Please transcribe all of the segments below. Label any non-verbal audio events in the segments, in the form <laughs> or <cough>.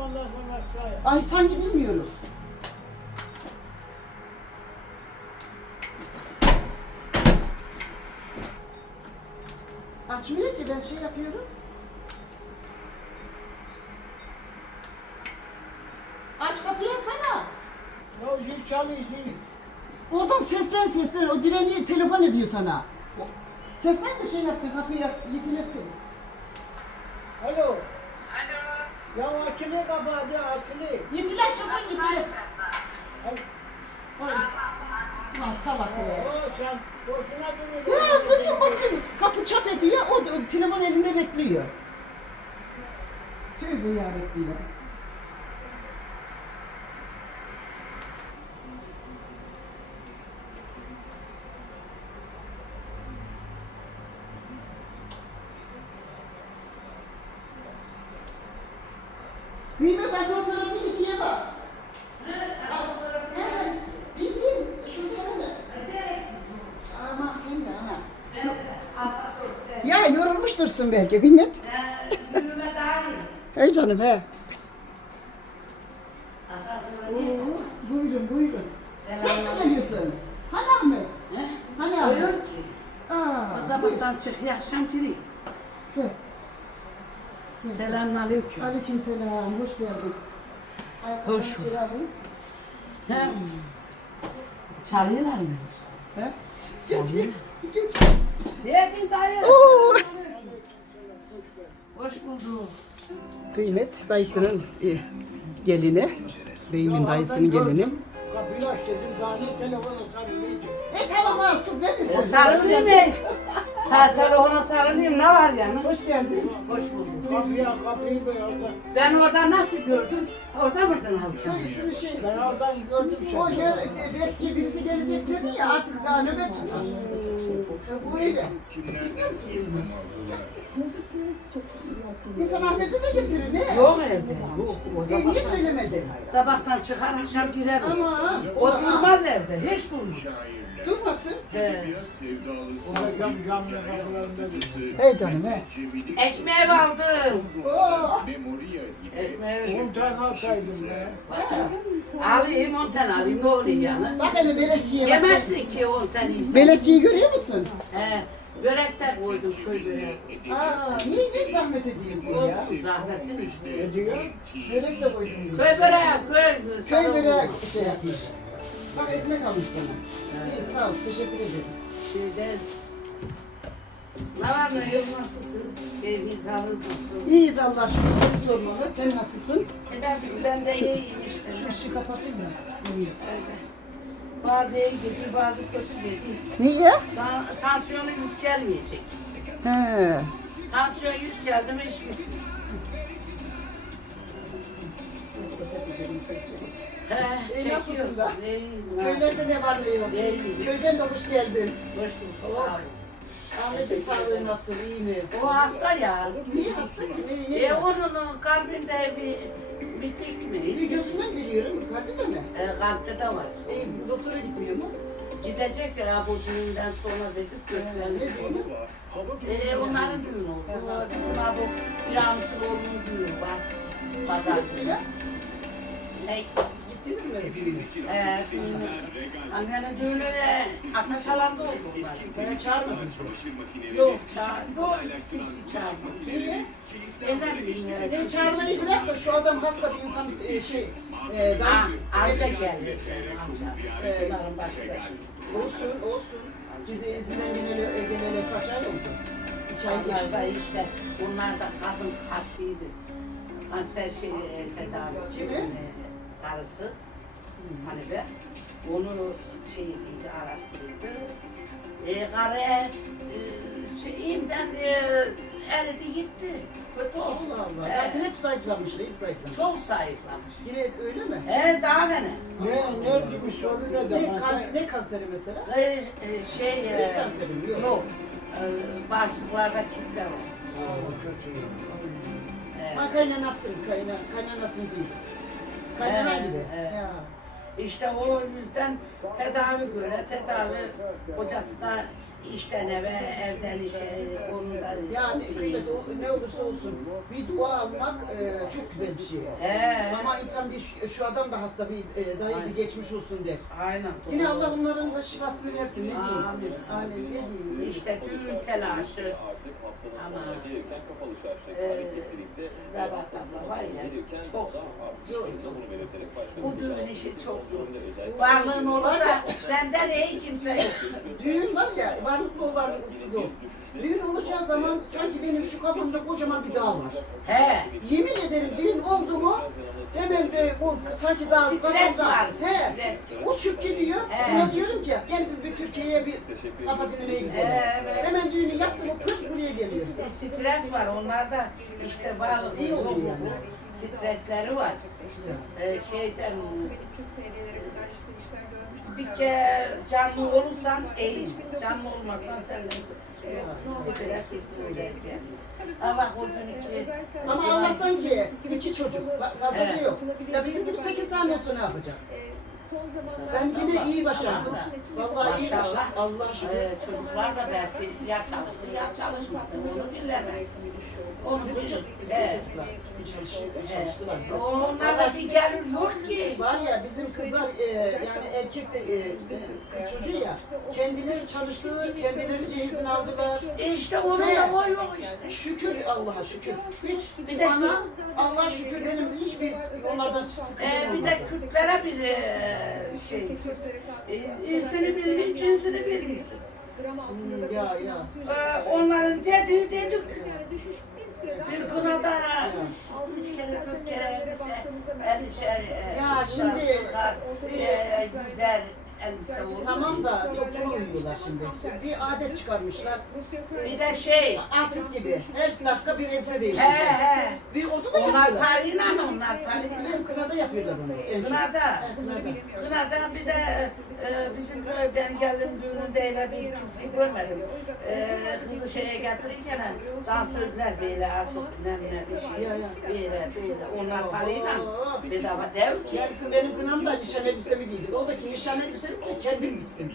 ondan sonra aşağıya. Ay sanki bilmiyoruz. Açmıyor ki ben şey yapıyorum. Aç kapıyı açsana. Ya zil çalıyor zil. Oradan seslen seslen. O direniyor telefon ediyor sana. Seslen de şey yaptı kapıyı yetilesin. Alo. Ya açılıyor kapı hadi açılıyor. Yetile açılsın yetile. Hadi. Ay. Lan salak ya. Oo sen boşuna duruyorsun. Ya dur ya basıyorum. Kapı çat ediyor. O, o telefon elinde bekliyor. Tövbe yarabbim ya. Nimet asansöre bin ikiye bas. Evet. Bin bin. Şurada hemen. Aman sen de ha. Ya belki kıymet. Yürüme daha iyi. Hey canım he. Oo, buyurun buyurun. Tek mi geliyorsun? Hani Ahmet? He? Hani Ahmet? Buyur ki. Aa, sabahtan çık, iyi akşam gireyim. buyur. Selamünaleyküm. Aleyküm selam, hoş geldin. Ayakkabını Hoş bulduk. çıkardım. He. Çalıyorlar mı? He? Geç, geç, geç. Neredin dayı? Oo. Hoş bulduk. Kıymet dayısının e, gelini, beyimin dayısının gelini. Kapıyı aç dedim daha ne telefonu sarılıydı. E tamam artık ne O misin? sarılayım Sağ telefona sarılayım ne var yani? Hoş geldin. Hoş bulduk. Kapıya kapıyı böyle orada. Ben orada nasıl gördüm? Orada mıydın Şu halbuki? üstünü şey, Ben oradan gördüm o gel, bekçi birisi gelecek dedi ya artık daha nöbet tutar. E, Bu öyle. Biliyor musun beyimin? İnsan Ahmet'i de getirir ne? Yok evde. Yok. O E, niye sabahtan, söylemedi? sabahtan çıkar akşam girer. Aman. O durmaz evde. Hiç durmaz. Durmasın. He. O da cam camlı kapılarında duruyor. Hey canım he. Ekmeği aldım. Oo. Ekmeği. 10 tane alsaydım be. Alayım on tane alayım ne oluyor yani? Bak hele beleşçiye bak. Yemezsin ki on tane insan. Beleşçiyi görüyor musun? He. Börek de koydum köy böreği. Aa, niye ne zahmet ediyorsun ya? Olsun zahmetin. Ne diyor? Börek de koydum. Köy böreği köy. Köy böreği şey yapmış. Bak ekmek almış sana. İyi sağ ol, teşekkür ederim. Şeyden. Ne yok nasılsınız? Haliniz nasıl? İyiyiz Allah şükür, seni sormalı. Sen nasılsın? E ben, de iyiyim Şu işte. ışığı kapatayım mı? Öyle. Bazı iyi gidiyor, bazı kötü gidiyor. Niye? Tan- Tansiyonu yüz gelmeyecek. He. Tansiyon yüz geldi mi iş bitti. He, E, nasılsın çekiyorsun. da? İyiyim. Köylerde ne var ne yok? İyi. Köyden de hoş geldin. Hoş bulduk. Sağ olun. Ahmet'in sağlığı nasıl, iyi mi? O hasta ya. Niye hasta ki? Ne, ne E onun kalbinde bir bitik Bir mi? gözünden biliyorum, kalbi de mi? E, kalpte de var. E, doktora gitmiyor mu? Gidecek ya bu düğünden sonra dedik Ne götürelim. diyor? E, onların düğünü oldu. Bizim abi Yağmur'un oğlunun düğünü var. Pazar ya? Ne? Gittiniz mi? Ee, annenin düğünü de ateş alanda oldu onlar. Ben çağırmadım seni. Yok çağırdı, o kimse çağırmadı. Niye? E bileyim ya. Ne çağırmayı bırak da şu adam hasta bir insan bir e, şey. E, Ha, daha anca geldi. Anca. Bunların başında. Olsun olsun. Bize izinden geleli, e, geleli kaç ay oldu? İki ay Onlar geçti. da işte, bunlar da kadın hastaydı. Kanser şey e, tedavisi. Kimi? Karısı. Hani be. Onu şeyiydi, araştırdı. E, karı e, şeyinden e, eridi gitti. Kötü oldu. Allah Allah. Ee, Zaten hep zayıflamıştı, hep zayıflamış. Çok zayıflamış. Yine öyle mi? E daha bene. Ne, ne gibi soru ne Ne, kanser, ne kanseri mesela? E, e, şey, e, Göğüs kanseri mi? Yok. yok. E, bağırsaklarda kitle var. kötü. E, Ha kaynanasın, kayna, kaynanasın gibi. Kaynanan Ee, gibi. evet. Ya. İşte o yüzden tedavi göre tedavi hocası da işten eve, evden işe, onun da... Yani kıymet o- ne olursa olsun bir dua almak e, çok güzel bir şey. He. Ama insan bir şu- şu adam da hasta bir e, dayı bir geçmiş olsun der. Aynen. Yine Allah onların da şifasını versin ne diyeyim. Amin. Aynen ne diyeyim. İşte düğün telaşı. Artık haftanın Ama, sonuna gelirken kapalı çarşıya Ee, hareketlilikte Zebat abla var ya, çok zor. bunu belirterek başlıyor. Bu düğün işi çok zor. Varlığın olursa senden iyi kimse yok. Düğün var ya varlıklı ol varlıksız ol. Düğün olacağı zaman sanki benim şu kafamda kocaman bir dağ var. He. Yemin ederim düğün oldu mu hemen de o sanki dağ Stres kafamda. var, He. stres. Uçup gidiyor. He. Ona diyorum ki gel biz bir Türkiye'ye bir kafa dinlemeye gidelim. He, evet. Hemen düğünü yaptım o kız buraya geliyoruz. E, Stres var onlarda işte varlık İyi oluyor yani. Stresleri var. İşte. Ee, şeyden 300 TL'lere kadar yükselişler görmüştük. bir kere canlı olursan iyi. Canlı olmazsan sen de stres içindeyken. Ha bak o gün iki Ama Allah'tan ki iki çocuk fazla da Evet. yok. Ya bizim gibi sekiz tane olsa ne yapacak? Son zamanlarda Ben yine iyi başardım. Vallahi iyi başardım. Maşallah. Allah şükür. Ee, çocuklar da belki ya çalıştı ya çalışmadı. Onu bilemem. Onun Bizim için. çocuk- Evet. çocuklar Evet. çalıştılar. Onlarda bir gelir yok ki. Var ya bizim kızlar e, yani erkek de e, kız çocuğu ya kendileri çalıştı, kendileri cehizini aldılar. E işte onun da o yok işte. Şükür Allah'a şükür. Hiç Bir de bana Allah şükür benim hiçbir onlardan sıkıntı Ee, bir de olmadı. Kürtlere bir e, şey, e, iyisini bilmiş, cinsini bilmiş. gram altında da Hmm, ya, 5600 ya. Ee, onların dediği dedik. bir kınada üç, üç kere, dört kere elbise, elbişer, e, Ya şimdi, kızlar, e, güzel elbise olur. Tamam da topluma uyuyorlar şimdi. Bir adet çıkarmışlar. Bir de şey, Artist gibi. Her dakika bir elbise he değişecek. he, Bir orada da onlar yapıyorlar. parayla onlar. Biliyorum kınada yapıyorlar onu. Kınada. Kınada. Kınadan bir de e, bizim köyden geldim düğününde öyle bir kimseyi görmedim. E, kızı şeye getirirken dansözler böyle çok önemli bir şey. Böyle böyle onlar parayla bedava değil ki. Yani kı- benim kınam da nişan elbisemi giydim. O da ki nişan elbisemi de kendim diktim.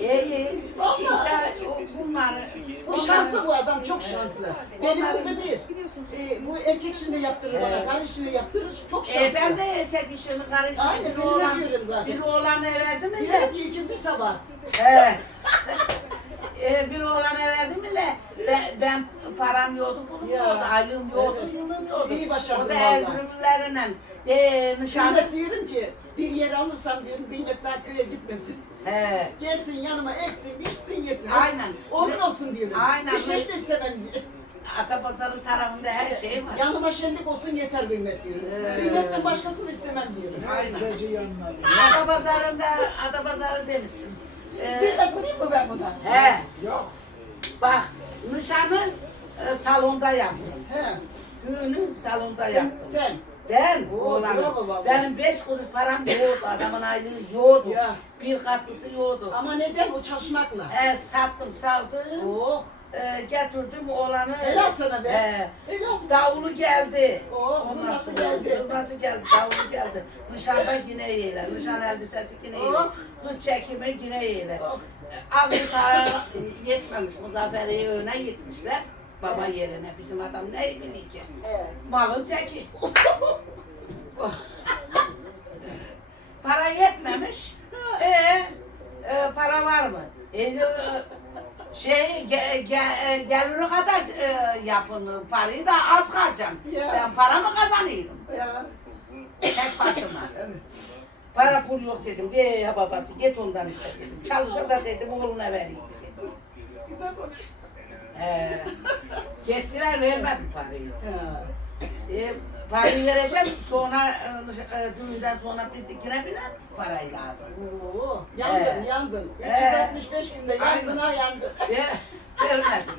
İyi iyi. İşte o, bunları. Bu şanslı bu adam çok şanslı. Benim burada bir. E, bu erkek şimdi yaptırır bana, Evet. karı şimdi yaptırır. Çok şanslı. E, ben de erkek işini karıştırdım. Aynen, Bir seni de oğlan, diyorum zaten. Bir oğlan verdi mi de? Diyorum ki ikinci sabah. He. <laughs> e, bir oğlan verdi mi de? Ben, ben param yoktu, Ya, yoktu, aylığım yoktu, evet. yılım yoktu. İyi başardın O da valla. Erzurumlularla de nişanlı. Kıymet diyorum ki bir yer alırsam diyorum kıymet daha köye gitmesin. He. Gelsin yanıma eksin, biçsin, yesin. Aynen. Onun olsun diyorum. Aynen. Bir şey de istemem diye. Atapazarı tarafında her şey var. Yanıma şenlik olsun yeter kıymet diyorum. Ee. Kıymetten başkasını istemem diyorum. Aynen. Atapazarı'nda, Atapazarı demişsin. Ee, bulayım mı ben buna? he. Yok. Bak nişanı e, salonda yaptım. He. Düğünü salonda Sen, yaptım. sen. Ben Oo, oğlanım. vallahi. Benim beş kuruş param yoktu. Adamın aylığı yoktu. Ya. Bir katısı yoktu. Ama neden o çalışmakla? E, sattım savdım. Oh. E, getirdim oğlanı. Helal sana be. E, Helal. davulu geldi. Ondan zurnası geldi. Zurnası geldi. Davulu geldi. Nişanda yine yeğler. Nişan elbisesi yine yeğler. Oh. Kız çekimi yine yeğler. Oh. Afrika <coughs> yetmemiş. Muzaffer'e öne gitmişler. Baba yerine bizim adam ne biliyor ki? He. Malın teki. <laughs> para yetmemiş. Ee, e, para var mı? E, e, şey ge, ge, e, geliri kadar e, yapın parayı da az harcam. Ya. Ben para mı kazanıyorum? Ya. Tek başıma. <laughs> Evet. Para pul yok dedim. De ya babası git ondan iste dedim. Çalışır da dedim oğluna vereyim dedim. Güzel konuş. Ee, gittiler vermedim parayı. Ya. E, parayı vereceğim sonra e, e, düğünden sonra bir dikine bile parayı lazım. Oo. Yandın, Ee. yandın. Ee. 365 günde yandın ha yandın. Ver, vermedim.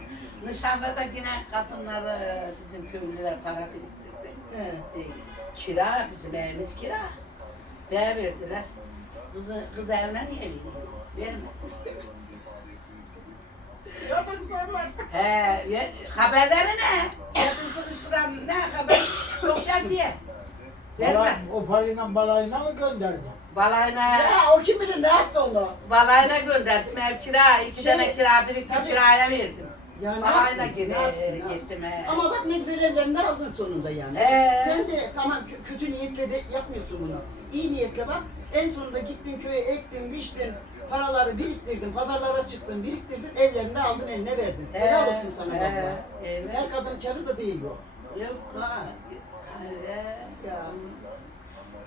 Nişanda da yine kadınlar e, bizim köylüler para biriktirdi. He. E, kira bizim evimiz kira. Beye verdiler. Kızı, kız evine niye veriyor? Vermedim. He, ya, haberleri ne? Kadın sıkıştıran ne haber sokacak diye. Verme. Balay, o parayla balayına mı gönderdin? Balayına, Ya o kim bilir ne yaptı onu? balayına gönderdim ev kira, iki tane kira biriktim tabii. kiraya verdim. Ya ne Balayına yapsın, ne yapsın, ne yapsın? gittim. he. Ama bak ne güzel evlerinde aldın sonunda yani. Ee? Sen de tamam kö- kötü niyetle de yapmıyorsun bunu. İyi niyetle bak. En sonunda gittin köye ektin, biçtin, paraları biriktirdin, pazarlara çıktın, biriktirdin, evlerinde aldın eline verdin. Ee, Helal olsun sana ee, valla. evet. Her kadın karı da değil bu. He. Ya.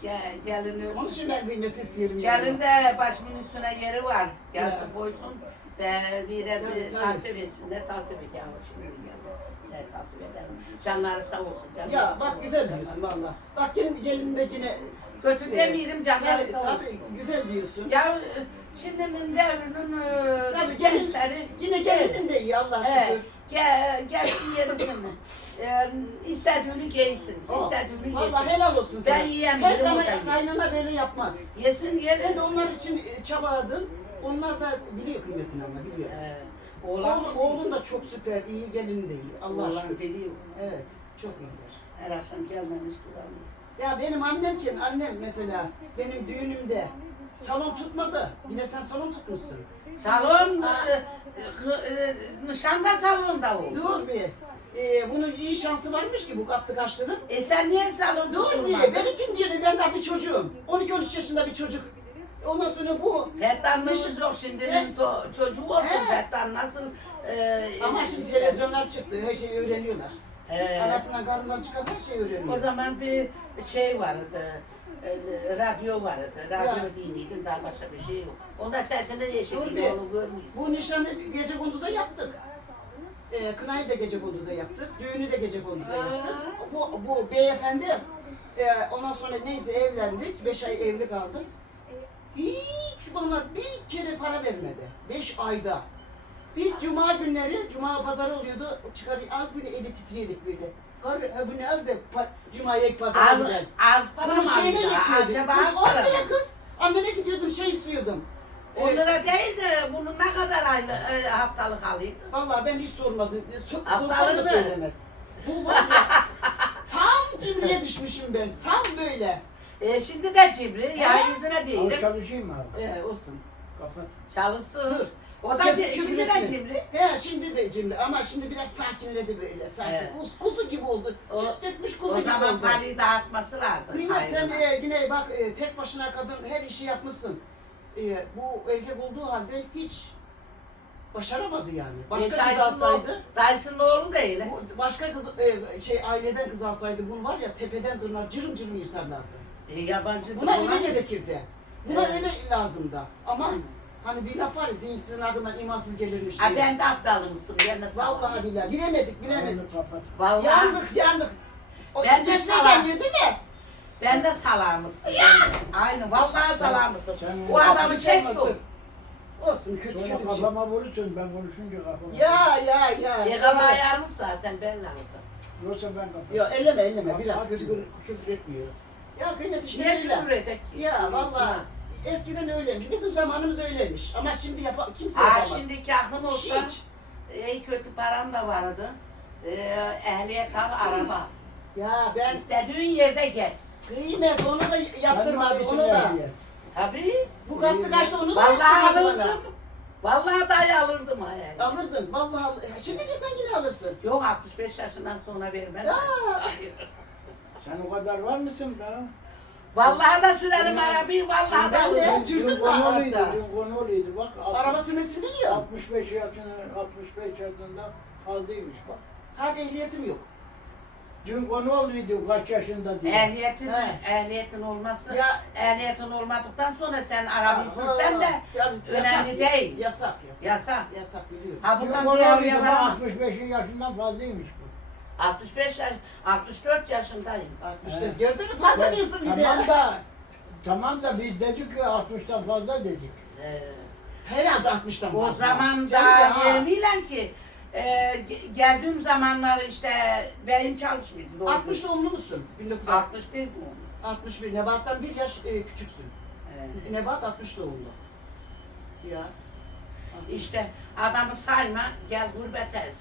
Gel, gelin Onun için ben kıymet istiyorum. Gelin de başımın üstüne yeri var. Gelsin koysun. Ben bir de bir versin de tartı ver yavrum şimdi geldi. Sen tartı ver benim. Canları sağ olsun. Canları Ya sağ bak olsun. güzel diyorsun valla. Bak gelin, gelin de yine... Kötü demeyelim canları sağ olsun. tabii, güzel diyorsun. Ya e, şimdinin devrinin e, Tabii, gelin- gençleri Yine gelinin de iyi Allah şükür. Gel, gelsin yerisini. Ee, istediğini giysin. Oh, istediğini Vallahi yesin. helal olsun sana. Ben yiyemiyorum, Her o da kaynana böyle yapmaz. Yesin yesin. Sen de onlar için e, çabaladın. Onlar da biliyor kıymetini ama biliyor. Ee, oğlan, Oğlun, oğlun da çok süper, iyi, gelin de iyi. Allah oğlan şükür. biliyor. Evet, çok iyiler. Her akşam gelmemiş duramıyor. Ya benim annemken, annem mesela benim düğünümde salon tutmadı. Yine sen salon tutmuşsun. Salon, e, e, e, nişanda salonda o. Dur bir. Ee, bunun iyi şansı varmış ki bu kaptı kaşların. E sen niye salon Dur bir. tutulmadın? Ben kim diyordu? Ben daha bir çocuğum. 12-13 yaşında bir çocuk. Ondan sonra bu. Fettanlığımız yok şimdi. He. Çocuğu olsun He. Fettan nasıl? e, Ama şimdi televizyonlar çıktı. Her şeyi öğreniyorlar. E, Anasından karnından çıkan her şeyi öğreniyor. O zaman bir şey vardı, e, radyo vardı, radyo Ya. diniydi, daha başka bir şey yok. Onda sesini Dur yeşildi, be. onu görmüyorsun. Bu nişanı gece konduda yaptık. Ee, kınayı da gece konduda yaptık. Düğünü de gece konduda yaptık. Bu, bu beyefendi e, ondan sonra neyse evlendik. Beş ay evli kaldık. Hiç bana bir kere para vermedi. Beş ayda. Biz cuma günleri, cuma pazarı oluyordu. Çıkar, al bunu eli titriyorduk böyle. Karı, ha bunu al da pa, cumaya ek Az, gidelim. az para mı alıyordu? yetmiyordu. Acaba Kız az 10 para mı? lira kız. Anneme gidiyordum şey istiyordum. Ee, 10 lira değil de bunun ne kadar aylı, e, haftalık alıyordu? Vallahi ben hiç sormadım. So, Haftalık sorsam da mı? söylemez. Bu var ya, tam cimriye düşmüşüm ben. Tam böyle. E, şimdi de cibri, ya yüzüne Al değilim. çalışayım abi. Ee, olsun. Kapat. Çalışsın. O da küfür şimdi de cibri. He şimdi de cimri ama şimdi biraz sakinledi böyle. Sakin. Evet. Kuzu gibi oldu. O- Süt dökmüş kuzu O gibi zaman oldu. parayı dağıtması lazım. Kıymet sen e, yine bak e, tek başına kadın her işi yapmışsın. E, bu erkek olduğu halde hiç başaramadı yani. Başka E, kız Dyson'ın alsaydı. Dyson'ın oğlu değil. Bu başka kız e, şey aileden kız alsaydı bunu var ya tepeden tırnağa cırım cırım yırtarlardı. E, yabancı Buna değil. öyle gerekirdi. Buna Evet. öyle lazımdı. Ama hani bir laf var ya dinsizin ardından imansız gelirmiş diye. Ha ben de aptalımsın, ben de Vallahi salağımsın. billahi bilemedik bilemedik. Vallahi Yandık yandık. O Ben de üstüne salak. gelmiyor değil mi? ben de ben de. Aynı, vallahi salağımsın. sen- Bu adamı şey çek olmasın? yok. Olsun kötü Sonra kötü bir şey. kafama vurursun ben konuşunca kafama. Ya ya ya. Yakalı ayarmış zaten belli oldu. Yoksa ben kapat. Ya elleme elleme biraz Bak, kötü küfür etmiyoruz. Ya kıymet işte Niye böyle. küfür edek ki? Ya vallahi eskiden öyleymiş. Bizim zamanımız öyleymiş. Ama şimdi yapa kimse Ha yapamaz. şimdiki aklım olsa Hiç. iyi kötü param da vardı. Ee, ehliyet al araba. Ya ben İstediğin yerde gez. kıymet onu da yaptırmadı onu da. Tabii. Bu kaptı kaçtı onu da Vallahi yaptırmadı bana. alırdım. Vallahi dahi alırdım ha yani. Alırdın vallahi al- Şimdi de sen yine alırsın. Yok 65 yaşından sonra vermez. Ya. Sen o kadar var mısın be? Vallahi da sürerim arabayı, vallahi da Ben de- alırım. sürdüm Dün de konuluydu, hatta. dün konuluydu bak. Araba sürmesini biliyor. 65 yaşında, 65 yaşında fazlaymış bak. Sadece ehliyetim yok. Dün konu olduydu kaç yaşında diye. Ehliyetin, He. ehliyetin olması, Ya- ehliyetin olmadıktan sonra sen arabayı sürsen de önemli yasak, değil. Yasak yasak. Yasak. Yasak biliyorum. Ha Dün konu diğer oraya bak varamaz. 65 yaşından fazlaymış bu. 65 yaş, 64 yaşındayım. 64 gördün mü fazla diyorsun bir de. Tamam da tamam da biz dedik ki 60'tan fazla dedik. Ee, Herhalde 60'tan o fazla. zaman Sen de da ha. ki e, ge- geldiğim zamanlar işte beyin çalışmıyordu. doğru 60 düzgün. doğumlu musun? 1960. 61 doğumlu. 61. Nebat'tan bir yaş e, küçüksün. Ee, Nebat 60 doğumlu. Ya. İşte adamı sayma, gel gurbete,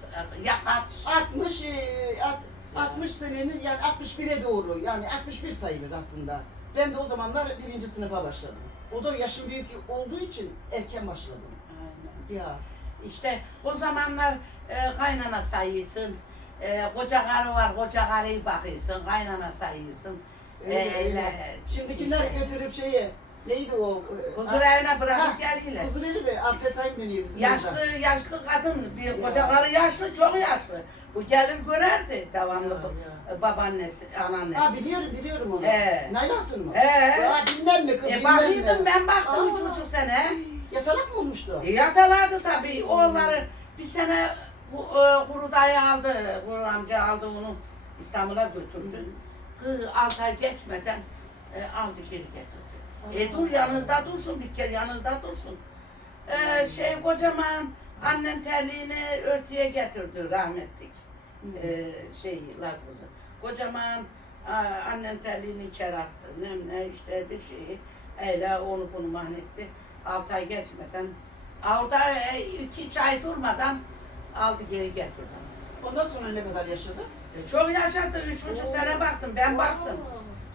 ya kaç. 60 e, at, 60 senenin yani 61'e doğru yani 61 sayılır aslında. Ben de o zamanlar birinci sınıfa başladım. O da yaşım büyük olduğu için erken başladım. Aynen. Ya İşte o zamanlar e, kaynana sayıyorsun. E, koca karı var, koca karıyı bakıyorsun, kaynana sayıyorsun. öyle, E, öyle. öyle. Şimdikiler İşte. götürüp şeye neydi o? e, Huzur evine bırakıp geliyorlar. Huzur evi de Altesayim deniyor bizim Yaşlı, orada. yaşlı kadın, bir Ya. koca karı yaşlı, çok yaşlı. Bu gelir görerdi devamlı Ya, ya. babaannesi, anneannesi. Ha biliyorum biliyorum onu. Ee. Nail Hatun mu? Ee. Ya bilmem mi kız E bilmem bakıyordum ben baktım üç buçuk sene. Yatalak mı olmuştu? E, yatalardı tabii. Oğulları bir sene ku- e, kuru dayı aldı, kuru amca aldı onu İstanbul'a götürdü. Kız altı ay geçmeden e, aldı geri getirdi. E dur yanınızda dursun bir kere yanınızda dursun. E, şey kocaman annen terliğini örtüye getirdi rahmetlik. E, şey Laz kızı. Kocaman a, annen terliğini içeri attı. Ne ne işte bir şeyi. Öyle onu bunu mahnetti. Altı ay geçmeden orada e, iki çay durmadan aldı geri getirdi. Ondan sonra ne kadar yaşadı? E, çok yaşadı. Üç buçuk sene baktım. Ben baktım.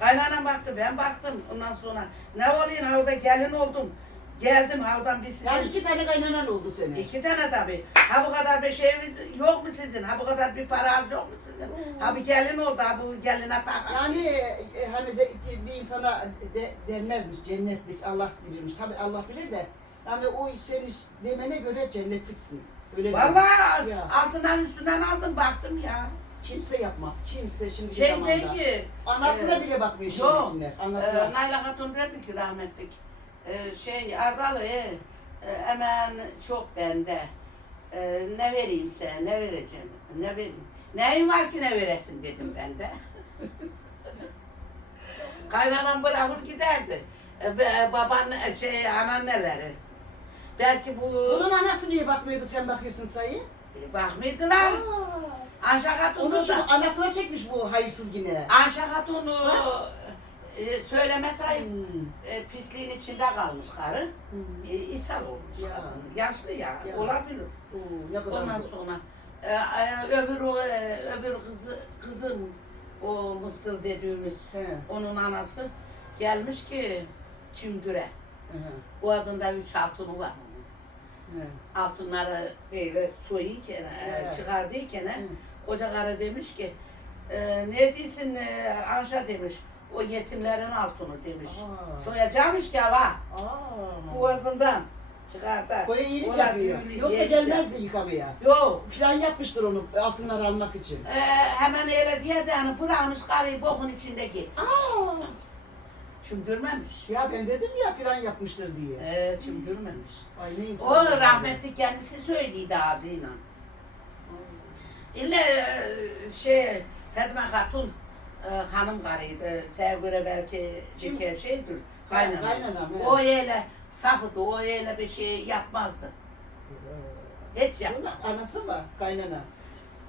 Kaynanam baktı. Ben baktım. Ondan sonra ne olayım orada gelin oldum. Geldim havdan bir sizin. Yani iki tane kaynanan oldu senin. İki tane tabii. Ha bu kadar bir şeyiniz yok mu sizin? Ha bu kadar bir paranız yok mu sizin? Ha bir gelin oldu. Ha bu geline tak. Yani e, hani de, bir insana de, denmezmiş cennetlik Allah bilirmiş. Tabi Allah bilir de yani o senin demene göre cennetliksin. Öyle. Vallahi altından üstünden aldım baktım ya. Kimse yapmaz. Kimse şimdi Şey zamanda. de ki. Anasına e, bile bakmıyor Yok. şimdikiler. E, Anasına. Naila Hatun derdi ki rahmetlik. E, şey Ardalı e, e, hemen çok bende. E, ne vereyim sana ne vereceğim ne vereyim. Neyin var ki ne veresin dedim ben de. <laughs> Kaynanam bırakır giderdi. E, be- baban şey anneanneleri. Belki bu Bunun anası niye bakmıyordu sen bakıyorsun sayı? e, bakmıyordular. Anşa Hatun'u da anasına çekmiş bu hayırsız yine. Anşa Hatun'u e, söyleme sayın. Hmm. E, pisliğin içinde kalmış karı. E, ishal olmuş. Ya. kadın. Yaşlı ya, Ya. olabilir. Oo, ne kadar Ondan zor. sonra e, e, öbür o, e, öbür kızı kızım o Mısır dediğimiz He, onun anası gelmiş ki Çimdüre. he, Boğazında üç altını var. he. Altınları böyle soyuyken, e, Evet. çıkardıyken Hı. Koca karı demiş ki e, ne diyorsun e, Anşa demiş o yetimlerin altını demiş. Aa. Soyacakmış ki Aa. boğazından çıkardı. Boya iyilik Ulan yapıyor. düğünü Yoksa yiyecek. gelmezdi yıkamaya. Yok. Plan yapmıştır onu altınları almak için. E, hemen öyle diye de hani bırakmış karıyı bokun içinde git. Aa. Çümdürmemiş. Ya ben dedim ya plan yapmıştır diye. E, çümdürmemiş. Ay. O rahmetli kendisi söyledi ağzıyla. İlle e, şey Fetme Hatun e, hanım karıydı. Sevgüre belki bir şeydir. Kaynana. kaynanam, evet. O öyle safıdı. O öyle bir şey yapmazdı. Hiç yapmaz. Bunun anası mı? Kaynana.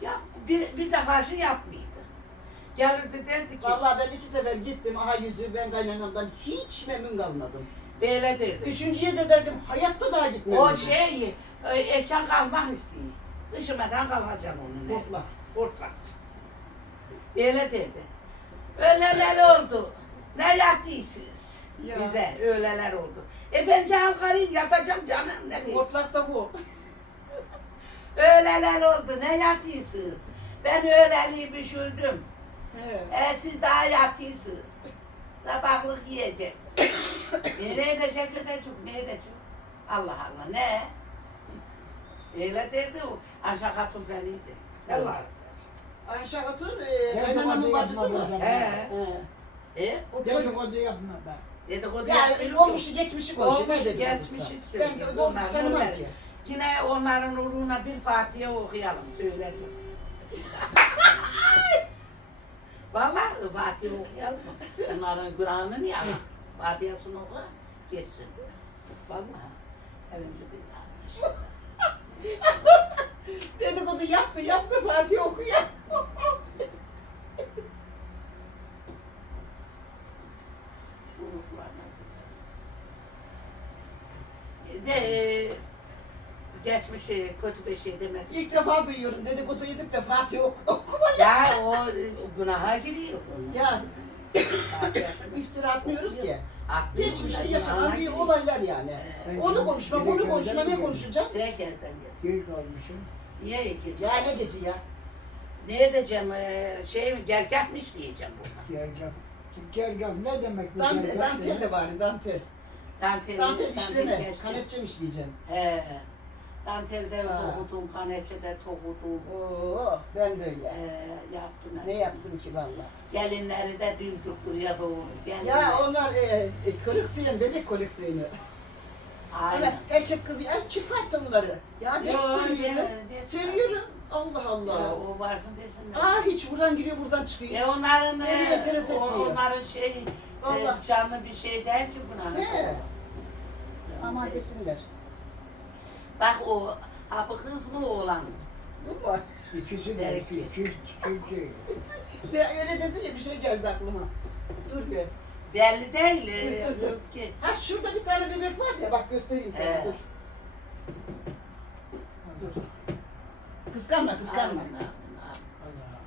Ya, bi- bize karşı yapmıyordu. Gelirdi derdi ki Vallahi ben iki sefer gittim. Aha yüzü ben kaynanamdan hiç memnun kalmadım. böyle derdi. Üçüncüye de dedim hayatta daha gitmem. O dedim. şey e, erken kalmak istiyor. Işımadan kalacaksın onun. Korkla. Hortlak. Böyle derdi. Öğleler oldu. Ne yattıysiz? Ya. Bize öğleler oldu. E ben can karıyım yatacağım canım ne diyeyim. Hortlak da bu. <laughs> Öğleler oldu ne yattıysiz? Ben öğleliği düşürdüm. He. E siz daha yattıysiz. Sabahlık yiyeceğiz. e, ne edecek edecek ne edecek? Allah Allah ne? Öyle derdi o. Aşağı hatun feniydi. Allah Ayşe Hatun e, kaynanamın bacısı mı? He. He. E? O köy- Dedikodu yapma ben. Dedikodu Ya yapmıyor olmuşu geçmişi konuşuyor. Olmuş, ne dedi geçmişi olursa. söylüyor. Ben de doğru Onlar tanımam neler? ki. Yine onların uğruna bir Fatiha okuyalım söyledim. <laughs> Vallahi Fatiha okuyalım? Onların Kur'an'ını ya. Fatiha'sını oku, geçsin. Vallahi. Evimizi billah. <laughs> Dedikodu yaptı yaptı Fatih okuyor. <laughs> De e, geçmişi kötü bir şey demek. İlk defa duyuyorum dedikodu edip de Fatih ok <laughs> okuma Ya o günaha giriyor. Ya. İftira atmıyoruz ki. Aklım Geçmişte yaşanan bir olaylar yani. Sen Onu konuşma, bunu konuşma, ne geldin? konuşacaksın? Direkt gel. Geri kalmışım. Niye gece? Ya ne gece ya? Ne edeceğim? Ee, şey mi? Gergahmış diyeceğim burada. Gergah. Gergah ne demek bu Dante, gergah dantel de bari dantel. Dantel, Dantel işleme, geçti. kanepçe mi işleyeceğim? He. Dantelde tokudum, kaneçede tokudum. Oo, ben de öyle. Ee, yaptım. Ne yaptım ki valla? Gelinleri de düzdük buraya doğru. Gelinler. Ya onlar e, e, kırık suyun, bebek kırık suyunu. Aynen. Öyle herkes kızıyor, ay çıkart onları. Ya ben Yo, seviyorum. ya, Seviyorum. Allah Ya, Allah. o varsın desinler. Aa hiç buradan giriyor, buradan çıkıyor. E Hiç. onların Beni e, enteres o- etmiyor. onların şey e, Vallahi. canlı bir şey değil ki buna. He. Aman desinler. Bak o ha bu kız mı oğlan? mı? İkisi de Belki. iki, çift, çift şey. Öyle dedi ya bir şey geldi aklıma. Dur bir. Belli değil e, Dur, dur, dur. kız ki. Ha şurada bir tane bebek var ya bak göstereyim sana He. dur. Dur. Kıskanma kıskanma. Aman, aman, aman. Allah.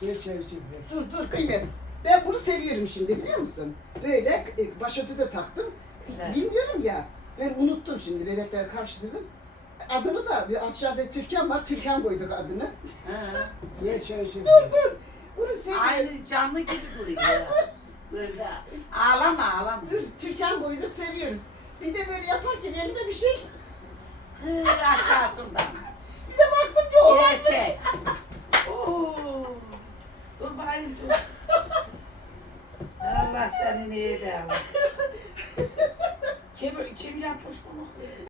Sevsin. Dur dur kıymet. Ben bunu seviyorum şimdi biliyor musun? Böyle e, başörtü de taktım. Evet. Bilmiyorum ya. Ben unuttum şimdi bebekler karşıladım. Adını da bir aşağıda Türkan var. Türkan koyduk adını. Ha. Bir sevsin Dur dur. Bunu seviyorum. Aynı canlı gibi duruyor. Böyle ağlama ağlama. Dur Türkan koyduk seviyoruz. Bir de böyle yaparken elime bir şey. Hı, aşağısından. Bir de baktım ki o Erkek. Oo. Dur bakayım dur. Allah seni de Allah. <laughs> Kim, kim yapmış bunu?